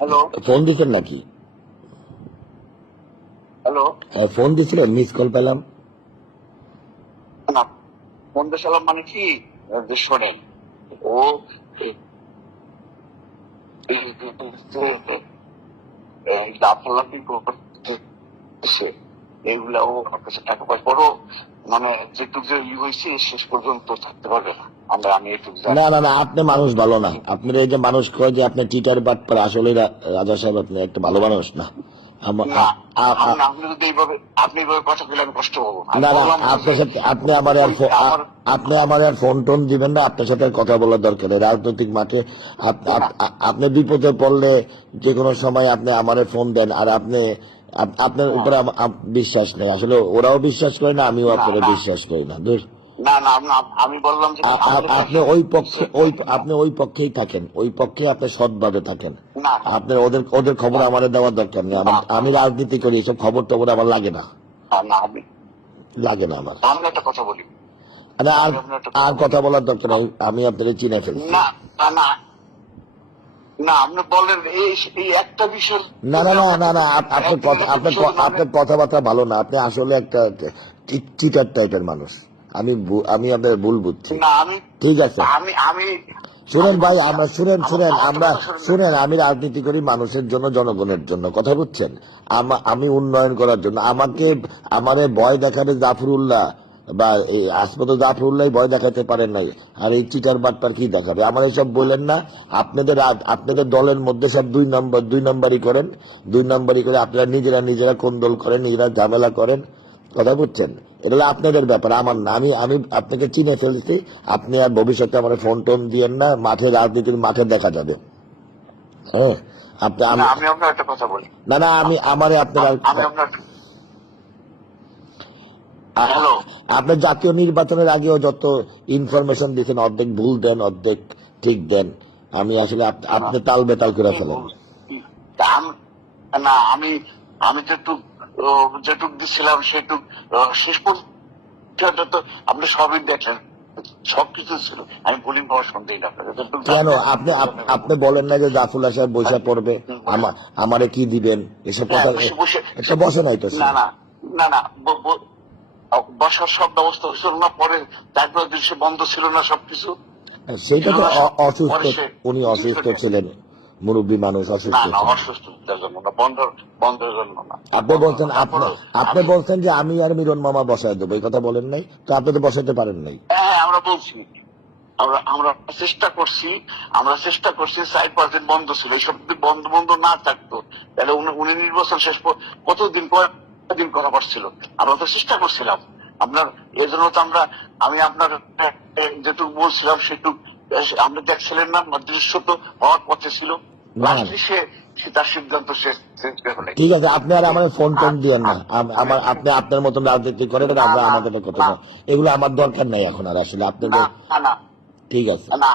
Hello phone দিচ্ছেন নাকি hello হ্যাঁ, ফোন দিচ্ছিল মিস কল পেলাম না মানে কি যে শোনেন ও লাফালাফি এইগুলা ও আমার কাছে টাকা পয়সা বড় মানে যেটুকু যে ই হয়েছে শেষ পর্যন্ত থাকতে পারবে না। আমরা আমি এটুকু না না না আপনি মানুষ ভালো না। আপনার এই যে মানুষ কয় যে আপনি টিটার বাট পর আসলে রাজা সাহেব আপনি একটা ভালো মানুষ না। আপনি আমার আর ফোন টোন দিবেন না আপনার সাথে কথা বলার দরকার রাজনৈতিক মাঠে আপনি বিপদে পড়লে যে কোনো সময় আপনি আমারে ফোন দেন আর আপনি আপ- আপনার উপরে বিশ্বাস নেই। আসলে ওরাও বিশ্বাস করে না আমিও আপনারা বিশ্বাস করি না। আমি- বললাম যে আপনি ওই পক্ষে ওই আপনি ওই পক্ষেই থাকেন। ওই পক্ষে আপনি সৎভাবে থাকেন। আপনার ওদের ওদের খবর আমার দেওয়ার দরকার নেই। আমি রাজনীতি করি এসব খবর টবর আমার লাগে না। লাগে না আমার। আমি একটা কথা বলি। আরে কথা বলার দরকার আমি আপনাদের চিনে ফেলছি। না না। না না আপনি বলেন এই এই একটা বিষয় না না না না না আপনার কথা আপনার আপনার কথাবার্তা ভালো না। আপনি আসলে একটা চিটার টাইপের মানুষ। আমি আমি আপনার ভুল বুঝছি। ঠিক আছে। আমি আমি শুনেন ভাই আমরা শুনেন শুনেন আমরা শুনুন। শুনেন আমি রাজনীতি করি মানুষের জন্য জনগণের জন্য। কথা বুঝছেন? আমি উন্নয়ন করার জন্য। আমাকে আমারে ভয় দেখাবে জাফরুল্লাহ। বা এই হাসপাতাল জাফরুল্লাহ ভয় দেখাতে পারেন নাই। আর এই চিটার বাটপার কি দেখাবে? আমার এসব বললেন না আপনাদের আপনাদের দলের মধ্যে সব দুই নম্বর দুই নম্বরই করেন। দুই নম্বরই করে আপনারা নিজেরা নিজেরা কোন্দল করেন নিজেরা ঝামেলা করেন। কথা বুঝছেন? এটা আপনাদের ব্যাপার আমার না। আমি আমি আপনাকে চিনে ফেলছি আপনি আর ভবিষ্যতে আমার ফোন টোন দিয়েন না মাঠে রাজনীতির মাঠে দেখা যাবে। হ্যাঁ? আপনি আমি না, আপনার একটা কথা বলি। না না আমি আমারে আপনার হ্যালো। আপনার জাতীয় নির্বাচনের আগেও যত ইনফরমেশন দিয়েছেন অর্ধেক ভুল দেন অর্ধেক ঠিক দেন আমি আসলে আপনি তাল বেতাল করে ফেলেন। না আমি আমি যেটুক যেটুক দিছিলাম সেটুক শেষ পর্যন্ত তো আপনি সবই দেখলেন সবকিছু ছিল। আমি বলি না কেন? আপনি আপনি বলেন না যে জাফুল্লাহ সাহেব বৈশা পড়বে আমা- আমারে কি দিবেন? এসব কথা হ্যাঁ, বসে- বসে- নাই তো না না না না বসার সব ব্যবস্থা হয়েছিল না পরে তারপরে দিন সে বন্ধ ছিল না সবকিছু। সেটা তো অসুস্থ উনি অসুস্থ ছিলেন মুরব্বী মানুষ অসুস্থ না ছিলেন। না বন্ধ বন্ধের জন্য না। আপনি বলছেন আপনি বলছেন যে আমি আর মিরন মামা বসায় দেবো এই কথা বলেন নাই তো আপনি তো বসাতে পারেন নাই। হ্যাঁ আমরা বলছি। আমরা আমরা চেষ্টা করছি আমরা চেষ্টা করছি সাইড পার্সেন্ট বন্ধ ছিল এইসব যদি বন্ধ বন্ধ না থাকতো তাহলে উনি উনি নির্বাচন শেষ কতদিন পর- কয়েকদিন করা পারছিল আমরা তো চেষ্টা করছিলাম। আপনার এই জন্য তো আমরা আমি আপনার যেটুকু বলছিলাম সেটুকু আপনি দেখছিলেন না দৃশ্য তো হওয়ার পথে ছিল। তার সিদ্ধান্ত ঠিক আছে আপনি আর আমার ফোন টোন দিয়েন না। আমার আপনি আপনার মতন রাজনীতি করেন আমরা আমাদের কথা এগুলো আমার দরকার নাই এখন আর আসলে। আপনাদের ঠিক আছে। না।